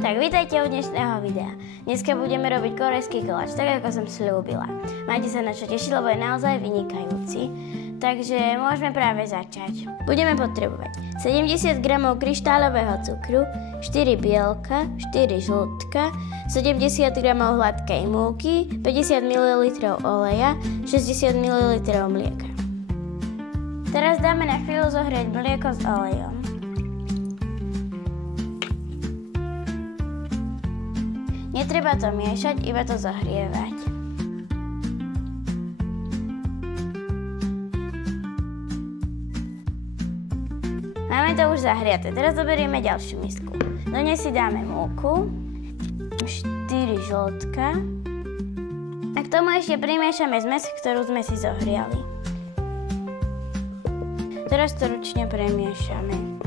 Tak vítajte u dnešného videa. Dneska budeme robiť korejský koláč, tak ako som sľúbila. Majte sa na čo tešiť, lebo je naozaj vynikajúci. Takže môžeme práve začať. Budeme potrebovať 70 g kryštáľového cukru, 4 bielka, 4 žltka, 70 g hladkej múky, 50 ml oleja, 60 ml mlieka. Teraz dáme na chvíľu zohrieť mlieko s olejom. Netreba to miešať, iba to zohrievať. Máme to už zahriate, teraz zoberieme ďalšiu misku. Do nej si dáme múku, 4 žltka a k tomu ešte primiešame zmes, ktorú sme si zohriali. Teraz to ručne premiešame.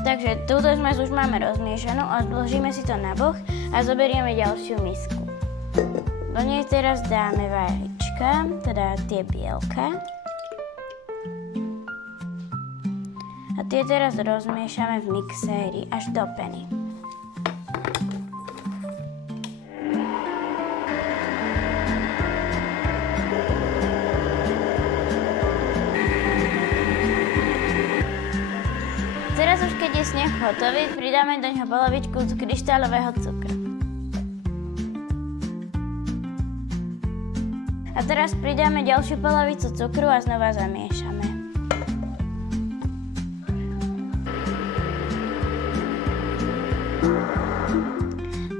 Takže túto zmes už máme rozmiešanú, odložíme si to na boh a zoberieme ďalšiu misku. Do nej teraz dáme vajíčka, teda tie bielka. A tie teraz rozmiešame v mixéri až do peny. Teraz už keď je sneh hotový, pridáme do ňoho polovičku kryštáľového cukru. A teraz pridáme ďalšiu polovicu cukru a znova zamiešame.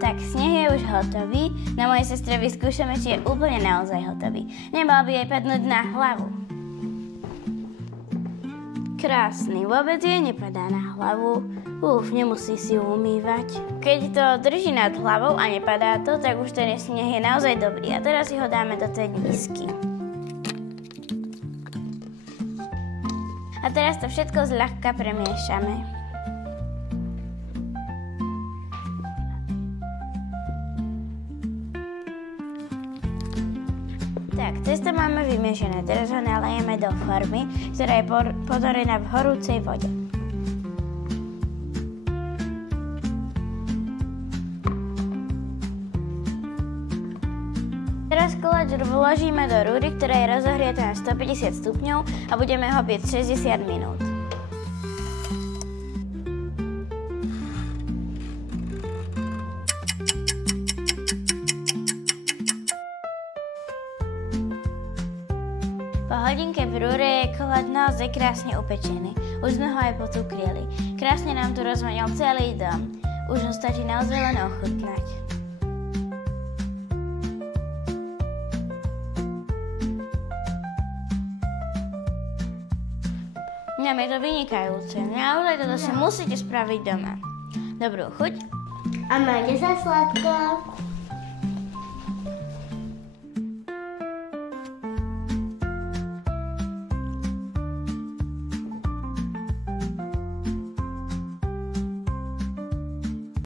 Tak, sneh je už hotový. Na mojej sestre vyskúšame, či je úplne naozaj hotový. Nemal by jej padnúť na hlavu. Krásny, vôbec jej nepadá na hlavu. Nemusí si ju umývať. Keď to drží nad hlavou a nepadá to, tak už ten sneh je naozaj dobrý. A teraz si ho dáme do tej misky. A teraz to všetko zľahka premiešame. Tak, cesto máme vymiešané, teraz ho nalejeme do formy, ktorá je ponorená v horúcej vode. Teraz koláč vložíme do rúry, ktorá je rozohriatá na 150 stupňov a budeme ho piecť 60 minút. Po hodinke v rúre je koláč naozaj krásne upečený. Už sme ho aj pocukrili. Krásne nám tu rozvonil celý dom. Už ho stačí naozaj len ochutnať. Nám je to vynikajúce. Naozaj toto si musíte spraviť doma. Dobrú chuť. A majte sa sladko.